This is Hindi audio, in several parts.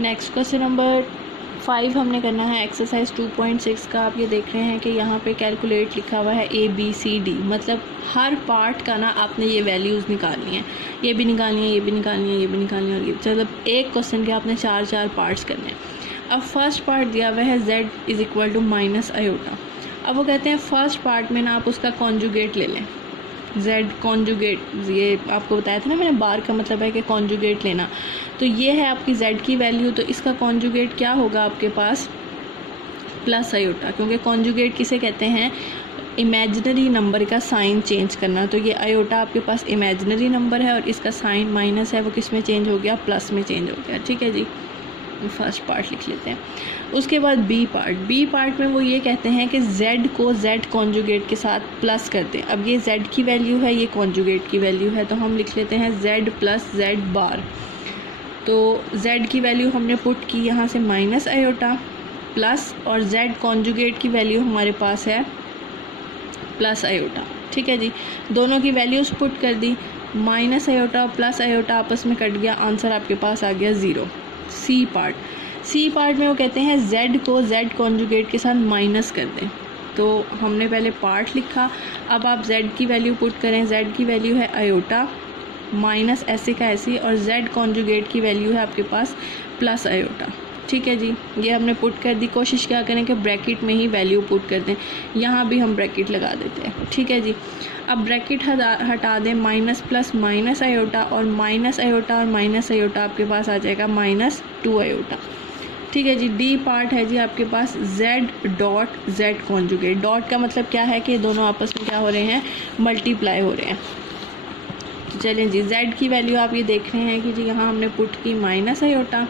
नेक्स्ट क्वेश्चन नंबर 5 हमने करना है एक्सरसाइज 2.6 का। आप ये देख रहे हैं कि यहाँ पे कैलकुलेट लिखा हुआ है ABCD, मतलब हर पार्ट का ना आपने ये वैल्यूज़ निकालनी है, ये भी निकालनी है, ये भी निकालनी है, ये भी निकालनी है, और ये मतलब एक क्वेश्चन के आपने 4 पार्ट्स करने हैं। अब फर्स्ट पार्ट दिया हुआ है z is equal to minus iota. अब वो कहते हैं फर्स्ट पार्ट में ना आप उसका कॉन्जुगेट ले लें, z कॉन्जुगेट, ये आपको बताया था ना मैंने, बार का मतलब है कि कॉन्जुगेट लेना। तो ये है आपकी z की वैल्यू, तो इसका कॉन्जुगेट क्या होगा आपके पास, प्लस आयोटा, क्योंकि कॉन्जुगेट किसे कहते हैं, इमेजिनरी नंबर का साइन चेंज करना। तो ये आयोटा आपके पास इमेजिनरी नंबर है और इसका साइन माइनस है, वो किस में चेंज हो गया, प्लस में चेंज हो गया। ठीक है जी, फर्स्ट पार्ट लिख लेते हैं। उसके बाद बी पार्ट में वो ये कहते हैं कि z को z कॉन्जुगेट के साथ प्लस कर दें। अब ये z की वैल्यू है, ये कॉन्जुगेट की वैल्यू है, तो हम लिख लेते हैं z प्लस z बार। तो z की वैल्यू हमने पुट की यहाँ से माइनस आयोटा प्लस, और z कॉन्जुगेट की वैल्यू हमारे पास है प्लस आयोटा। ठीक है जी, दोनों की वैल्यूज़ पुट कर दी, माइनस आयोटा प्लस आयोटा आपस में कट गया, आंसर आपके पास आ गया 0। सी पार्ट में वो कहते हैं z को z कॉन्जुगेट के साथ माइनस कर दें। तो हमने पहले पार्ट लिखा, अब आप z की वैल्यू पुट करें, z की वैल्यू है आयोटा माइनस ऐसे का ऐसे, और z कॉन्जुगेट की वैल्यू है आपके पास प्लस आयोटा। ठीक है जी, ये हमने पुट कर दी। कोशिश क्या करें कि ब्रैकेट में ही वैल्यू पुट कर दें, यहाँ भी हम ब्रैकेट लगा देते हैं। ठीक है जी, अब ब्रैकेट हटा दें, माइनस प्लस माइनस आयोटा, और माइनस आयोटा और माइनस आयोटा आपके पास आ जाएगा -2 आयोटा। ठीक है जी, डी पार्ट है जी आपके पास z dot z conjugate. Dot का मतलब क्या है कि दोनों आपस में क्या हो रहे हैं, मल्टीप्लाई हो रहे हैं। तो चलें जी, z की वैल्यू आप ये देख रहे हैं कि जी यहाँ हमने पुट की माइनस आयोटा,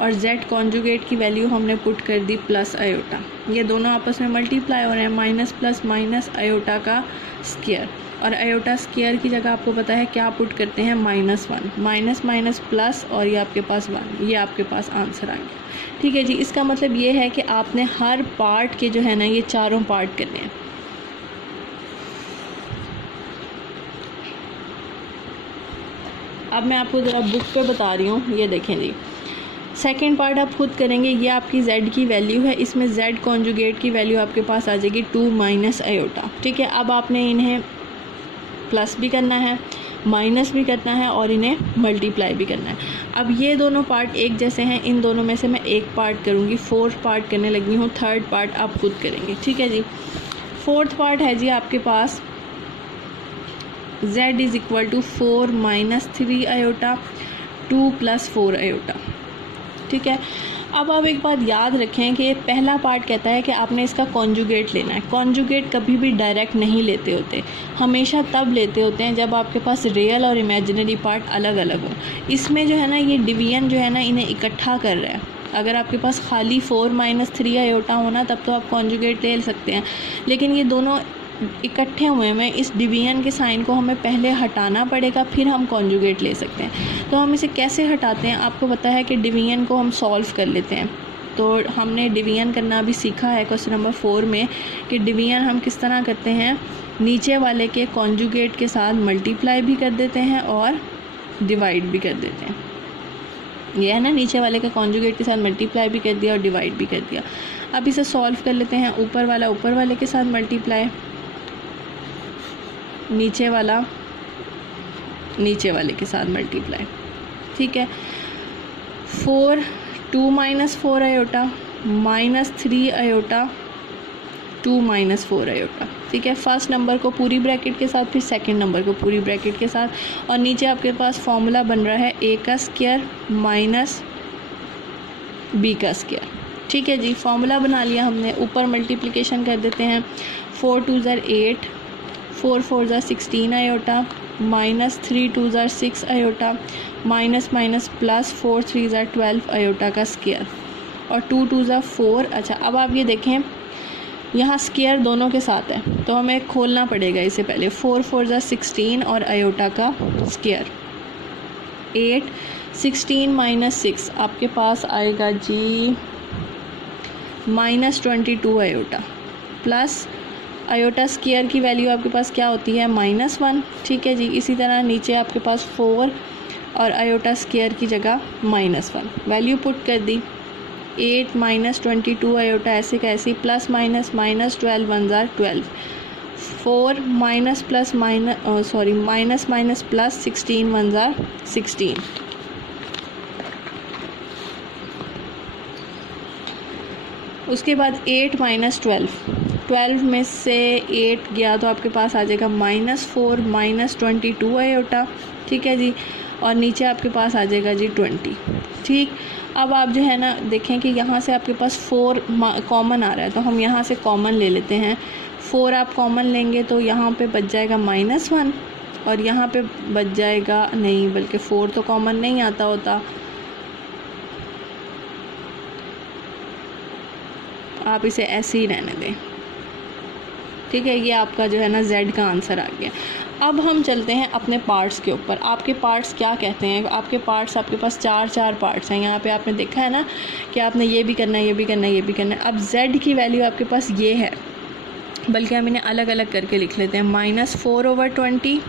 और z कॉन्जुगेट की वैल्यू हमने पुट कर दी प्लस आयोटा। ये दोनों आपस में मल्टीप्लाई हो रहे हैं, माइनस प्लस माइनस आयोटा का स्क्वायर, और आयोटा स्क्वायर की जगह आपको पता है क्या पुट करते हैं, -1, माइनस माइनस प्लस, और ये आपके पास 1, ये आपके पास आंसर आ गया। ठीक है जी, इसका मतलब ये है कि आपने हर पार्ट के जो है ना ये 4 पार्ट करने हैं। अब मैं आपको ज़रा बुक पे बता रही हूँ, ये देखें जी, सेकेंड पार्ट आप खुद करेंगे। ये आपकी z की वैल्यू है, इसमें z कॉन्जुगेट की वैल्यू आपके पास आ जाएगी 2 माइनस आयोटा। ठीक है, अब आपने इन्हें प्लस भी करना है, माइनस भी करना है, और इन्हें मल्टीप्लाई भी करना है। अब ये दोनों पार्ट एक जैसे हैं, इन दोनों में से मैं एक पार्ट करूँगी, फोर्थ पार्ट करने लगी हूँ, थर्ड पार्ट आप खुद करेंगे। ठीक है जी, फोर्थ पार्ट है जी आपके पास z is equal to 4 minus 3 iota 2 plus 4 iota. ठीक है, अब आप एक बात याद रखें कि पहला पार्ट कहता है कि आपने इसका कॉन्जुगेट लेना है। कॉन्जुगेट कभी भी डायरेक्ट नहीं लेते होते, हमेशा तब लेते होते हैं जब आपके पास रियल और इमेजिनरी पार्ट अलग अलग हो। इसमें जो है ना ये डिवीजन जो है ना इन्हें इकट्ठा कर रहा है। अगर आपके पास खाली 4 माइनस 3 आयोटा होना तब तो आप कॉन्जुगेट ले सकते हैं, लेकिन ये दोनों इकट्ठे हुए में इस डिवीजन के साइन को हमें पहले हटाना पड़ेगा, फिर हम कॉन्जुगेट ले सकते हैं। तो हम इसे कैसे हटाते हैं, आपको पता है कि डिवीजन को हम सॉल्व कर लेते हैं। तो हमने डिवीजन करना भी सीखा है क्वेश्चन नंबर 4 में कि डिवीजन हम किस तरह करते हैं, नीचे वाले के कॉन्जुगेट के साथ मल्टीप्लाई भी कर देते हैं और डिवाइड भी कर देते हैं। ये है ना, नीचे वाले के कॉन्जुगेट के साथ मल्टीप्लाई भी कर दिया और डिवाइड भी कर दिया। अब इसे सॉल्व कर लेते हैं, ऊपर वाले के साथ मल्टीप्लाई, नीचे वाले के साथ मल्टीप्लाई। ठीक है, 2 minus 4 iota minus 3 iota 2 minus 4 iota. ठीक है, फर्स्ट नंबर को पूरी ब्रैकेट के साथ, फिर सेकंड नंबर को पूरी ब्रैकेट के साथ, और नीचे आपके पास फॉर्मूला बन रहा है a का स्क्वायर माइनस b का स्क्वायर। ठीक है जी, फॉर्मूला बना लिया हमने। ऊपर मल्टीप्लिकेशन कर देते हैं, 4 2 ज़र 8, 4 4 ज़र 16 आयोटा माइनस 3 2 ज़र 6 आयोटा माइनस माइनस प्लस 4 3 ज़र 12 आयोटा का स्क्वायर, और 2 2 ज़र 4। अच्छा, अब आप ये देखें यहाँ स्क्वायर दोनों के साथ है, तो हमें खोलना पड़ेगा इसे पहले। 4 4 ज़र 16 और आयोटा का स्क्वायर 8, 16 माइनस 6 आपके पास आएगा जी -22 आयोटा, प्लस आयोटा स्क्वायर की वैल्यू आपके पास क्या होती है, -1। ठीक है जी, इसी तरह नीचे आपके पास 4 और आयोटा स्क्वायर की जगह -1, वैल्यू पुट कर दी। 8 - 22 आयोटा ऐसे कैसी, प्लस माइनस -12 1 ज़ार 12, 4 minus plus minus minus plus 16 1 ज़ार 16। उसके बाद 8 - 12, 12 में से 8 गया तो आपके पास आ जाएगा -4 - 22 आयोटा, ठीक है जी। और नीचे आपके पास आ जाएगा जी 20, ठीक। अब आप जो है ना देखें कि यहाँ से आपके पास 4 कॉमन आ रहा है, तो हम यहाँ से कॉमन ले लेते हैं। 4 आप कॉमन लेंगे तो यहाँ पे बच जाएगा -1 और यहाँ पे बच जाएगा, नहीं बल्कि 4 तो कॉमन नहीं आता होता, आप इसे ऐसे ही रहने दें, ठीक है। ये आपका जो है ना Z का आंसर आ गया। अब हम चलते हैं अपने पार्ट्स के ऊपर। आपके पार्ट्स क्या कहते हैं? आपके पार्ट्स, आपके पास 4 पार्ट्स हैं। यहाँ पे आपने देखा है ना कि आपने ये भी करना है, ये भी करना है, ये भी करना है। अब Z की वैल्यू आपके पास ये है, बल्कि हम इन्हें अलग अलग करके लिख लेते हैं। -4/20,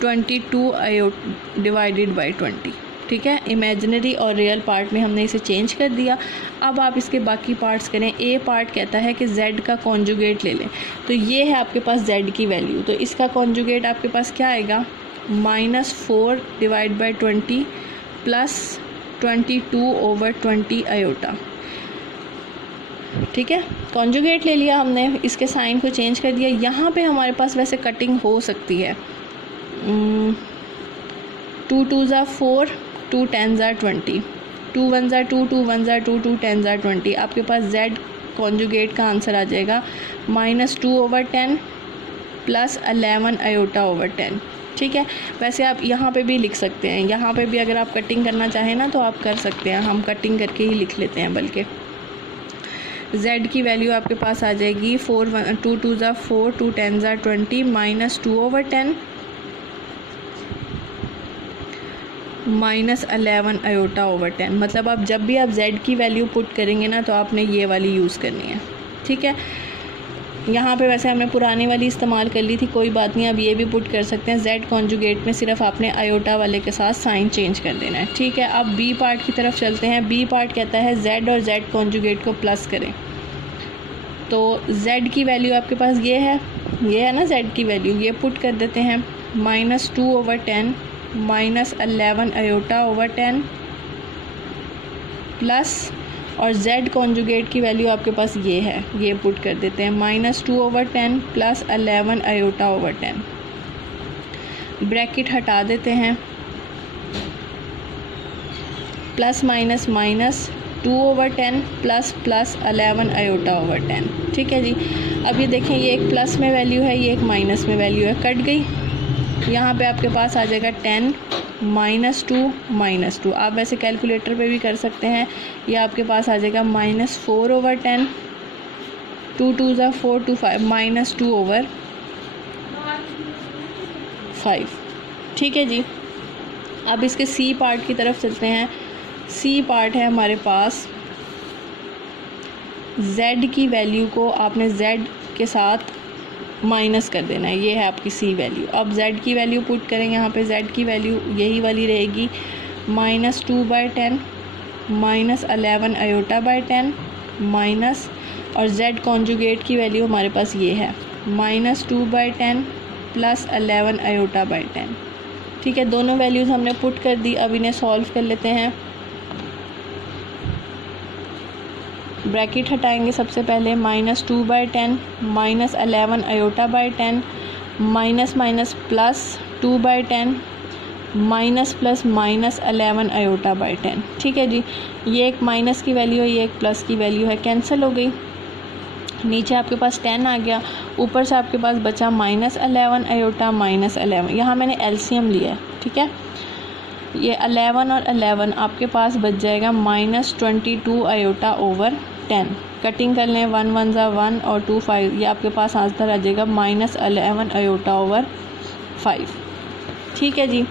22 डिवाइडेड बाई 20, ठीक है। इमेजिनरी और रियल पार्ट में हमने इसे चेंज कर दिया। अब आप इसके बाकी पार्ट्स करें। ए पार्ट कहता है कि Z का कॉन्जुगेट ले लें, तो ये है आपके पास Z की वैल्यू, तो इसका कॉन्जुगेट आपके पास क्या आएगा, -4 डिवाइड बाई 20 प्लस 22/20 आयोटा, ठीक है। कॉन्जुगेट ले लिया हमने, इसके साइन को चेंज कर दिया। यहाँ पे हमारे पास वैसे कटिंग हो सकती है। 2 2 ज़ा 4, 2 10 ज़ा 20, 2 1 ज़ा 2, 2 1 ज़ा 2, 2 10 ज़ा 20। आपके पास Z कॉन्जुगेट का आंसर आ जाएगा -2/10 प्लस 11 आयोटा/10, ठीक है। वैसे आप यहाँ पे भी लिख सकते हैं, यहाँ पे भी अगर आप कटिंग करना चाहें ना तो आप कर सकते हैं। हम कटिंग करके ही लिख लेते हैं, बल्कि Z की वैल्यू आपके पास आ जाएगी 2 2 ज़ा 4, 2 10 ज़ा 20 -2/10 -11 आयोटा/10। मतलब आप जब भी आप Z की वैल्यू पुट करेंगे ना तो आपने ये वाली यूज़ करनी है, ठीक है। यहाँ पे वैसे हमने पुरानी वाली इस्तेमाल कर ली थी, कोई बात नहीं, अब ये भी पुट कर सकते हैं। Z कॉन्जुगेट में सिर्फ आपने आयोटा वाले के साथ साइन चेंज कर देना है, ठीक है। अब B पार्ट की तरफ चलते हैं। B पार्ट कहता है Z और Z कॉन्जुगेट को प्लस करें, तो Z की वैल्यू आपके पास ये है ना Z की वैल्यू, ये पुट कर देते हैं। -2/10 -11 आयोटा/10 प्लस, और Z कॉन्जुगेट की वैल्यू आपके पास ये है, ये पुट कर देते हैं। -2/10 प्लस 11 आयोटा/10, ब्रैकेट हटा देते हैं। प्लस माइनस माइनस 2/10 प्लस 11 आयोटा/10, ठीक है जी। अब ये देखें, ये एक प्लस में वैल्यू है, ये एक माइनस में वैल्यू है, कट गई। यहाँ पे आपके पास आ जाएगा 10 -2 आप वैसे कैलकुलेटर पे भी कर सकते हैं। ये आपके पास आ जाएगा -4/10, 2 2 ज़ा 4, 2 5 -2/5, ठीक है जी। अब इसके C पार्ट की तरफ चलते हैं। C पार्ट है हमारे पास, Z की वैल्यू को आपने Z के साथ माइनस कर देना है, ये है आपकी C वैल्यू। अब Z की वैल्यू पुट करें, यहाँ पे Z की वैल्यू यही वाली रहेगी, -2/10 -11 आयोटा/10 माइनस, और Z कॉन्जुगेट की वैल्यू हमारे पास ये है, -2/10 प्लस 11 आयोटा/10, ठीक है। दोनों वैल्यूज़ हमने पुट कर दी। अब इन्हें सॉल्व कर लेते हैं। ब्रैकेट हटाएंगे सबसे पहले। -2/10 -11 आयोटा/10 minus minus plus 2/10 minus plus minus 11 आयोटा/10, ठीक है जी। ये एक माइनस की वैल्यू है, ये एक प्लस की वैल्यू है, कैंसिल हो गई। नीचे आपके पास 10 आ गया, ऊपर से आपके पास बचा -11 आयोटा -11। यहाँ मैंने एलसीएम लिया है, ठीक है। ये 11 और 11 आपके पास बच जाएगा -22 आयोटा/10। कटिंग कर लें, 1 1 ज़ा 1 और 2 5, ये आपके पास आंसर आ जाएगा -11 आयोटा/5, ठीक है जी।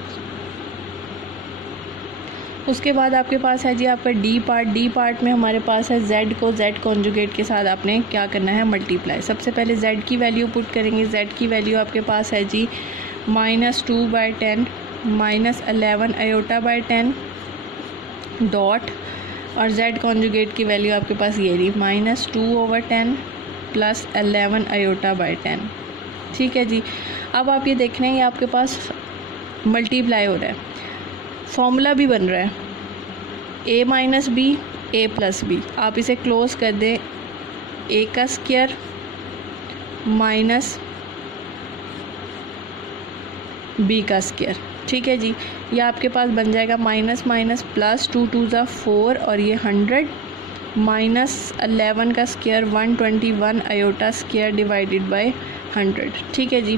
उसके बाद आपके पास है जी आपका डी पार्ट। डी पार्ट में हमारे पास है Z को Z कॉन्जुगेट के साथ आपने क्या करना है, मल्टीप्लाई। सबसे पहले Z की वैल्यू पुट करेंगे। Z की वैल्यू आपके पास है जी -2/10 माइनस 11 आयोटा बाई 10 डॉट, और z कॉन्जुगेट की वैल्यू आपके पास ये रही माइनस 2/10 प्लस 11 आयोटा बाई 10। ठीक है जी। अब आप ये देख रहे हैं ये आपके पास मल्टीप्लाई हो रहा है, फॉर्मूला भी बन रहा है a minus b a plus b. आप इसे क्लोज कर दें, a का स्क्वायर माइनस b का स्क्वायर। ठीक है जी। ये आपके पास बन जाएगा माइनस माइनस प्लस 2 2 ज़ा 4 और ये 100 माइनस 11 का square 121 iota square divided by 100। ठीक है जी।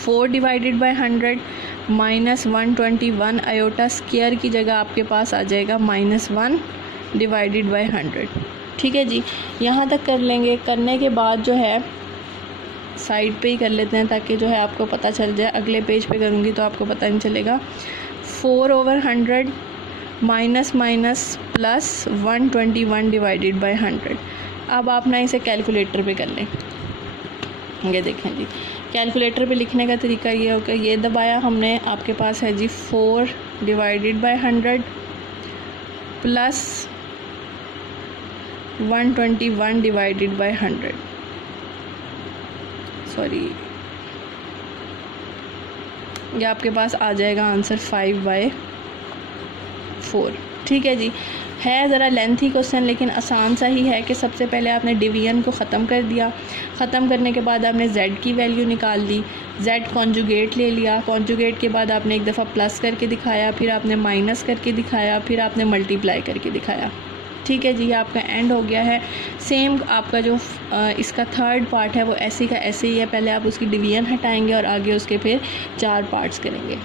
4 divided by 100 minus 121 iota square की जगह आपके पास आ जाएगा -1 डिवाइडेड बाय 100। ठीक है जी। यहाँ तक कर लेंगे। करने के बाद जो है साइड पे ही कर लेते हैं ताकि जो है आपको पता चल जाए, अगले पेज पे करूँगी तो आपको पता नहीं चलेगा। 4/100 minus minus plus 121 divided by 100। अब आप ना इसे कैलकुलेटर पे कर लें। ये देखें जी, कैलकुलेटर पे लिखने का तरीका ये होगा, ये दबाया हमने, आपके पास है जी 4 divided by 100 plus 121 divided by 100। Sorry, ये आपके पास आ जाएगा आंसर 5/4। ठीक है जी। है ज़रा लेंथी क्वेश्चन लेकिन आसान सा ही है कि सबसे पहले आपने डिवीजन को ख़त्म कर दिया, ख़त्म करने के बाद आपने z की वैल्यू निकाल दी, z कॉन्जुगेट ले लिया, कॉन्जुगेट के बाद आपने एक दफ़ा प्लस करके दिखाया, फिर आपने माइनस करके दिखाया, फिर आपने मल्टीप्लाई करके दिखाया। ठीक है जी। ये आपका एंड हो गया है। सेम आपका जो इसका थर्ड पार्ट है वो ऐसे का ऐसे ही है, पहले आप उसकी डिवीजन हटाएंगे और आगे उसके फिर 4 पार्ट्स करेंगे।